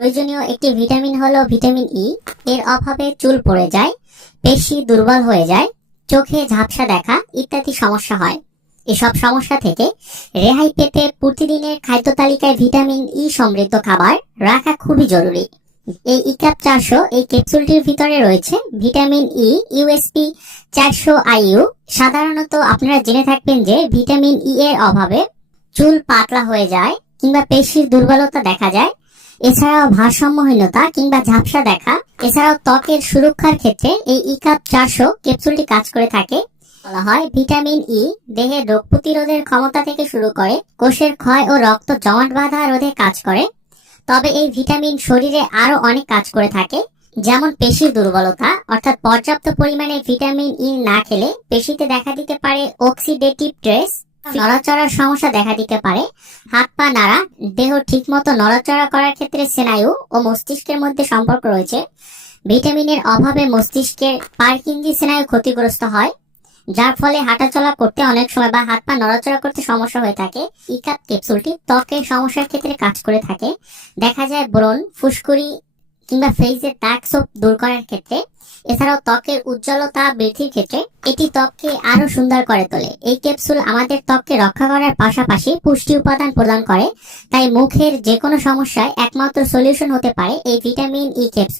প্রয়োজনীয় একটি ভিটামিন হলো ভিটামিন ই এর অভাবে চুল পড়ে যায়, পেশি দুর্বল হয়ে যায়, চোখে ঝাপসা দেখা ইত্যাদি সমস্যা হয়। এসব সমস্যা থেকে রেহাই পেতে প্রতিদিনের খাদ্য তালিকায় ভিটামিন ই সমৃদ্ধ খাবার রাখা খুবই জরুরি। এই ইকাপ চারশো, এই ক্যাপসুলটির ভিতরে রয়েছে ভিটামিন ই ইউএসপি চারশো আইইউ সাধারণত আপনারা জেনে থাকবেন যে ভিটামিন ই এর অভাবে চুল পাতলা হয়ে যায় কিংবা পেশির দুর্বলতা দেখা যায় এছাড়াও ভারসাম্যহীনতা কিংবা ঝাপসা দেখা, এছাড়াও ত্বকের সুরক্ষার ক্ষেত্রে এই ইকাপ চারশো ক্যাপসুলটি কাজ করে থাকে। বলা হয় ভিটামিন ই দেহের রোগ প্রতিরোধের ক্ষমতা থেকে শুরু করে, কোষের ক্ষয় ও রক্ত জমাট বাঁধা রোধে কাজ করে। তবে এই ভিটামিন শরীরে আরও অনেক কাজ করে থাকে, যেমন পেশির দুর্বলতা, অর্থাৎ পর্যাপ্ত পরিমাণে ভিটামিন ই না খেলে পেশিতে দেখা দিতে পারে অক্সিডেটিভ স্ট্রেস নড়াচড়ার সমস্যা দেখা দিতে পারে। হাত পা, নাড়া, দেহ ঠিকমতো নড়াচড়া করার ক্ষেত্রে স্নায়ু ও মস্তিষ্কের মধ্যে সম্পর্ক রয়েছে। ভিটামিনের অভাবে মস্তিষ্কের পার্কিঞ্জি স্নায়ু ক্ষতিগ্রস্ত হয়, যার ফলে হাঁটাচলা করতে অনেক সময় বা হাত পা নড়াচড়া করতে সমস্যা হয়ে থাকে। ইকাপ ক্যাপসুলটি ত্বকের সমস্যার ক্ষেত্রে কাজ করে থাকে। দেখা যায় ব্রণ, ফুসকুড়ি কিংবা ফেসে দাগ সোপ দূর করার ক্ষেত্রে, এছাড়াও ত্বকের উজ্জ্বলতা বৃদ্ধির ক্ষেত্রে, এটি ত্বককে আরও সুন্দর করে তোলে। এই ক্যাপসুল আমাদের ত্বককে রক্ষা করার পাশাপাশি পুষ্টি উপাদান প্রদান করে। তাই মুখের যে কোনো সমস্যায় একমাত্র সলিউশন হতে পারে এই ভিটামিন ই ক্যাপসুল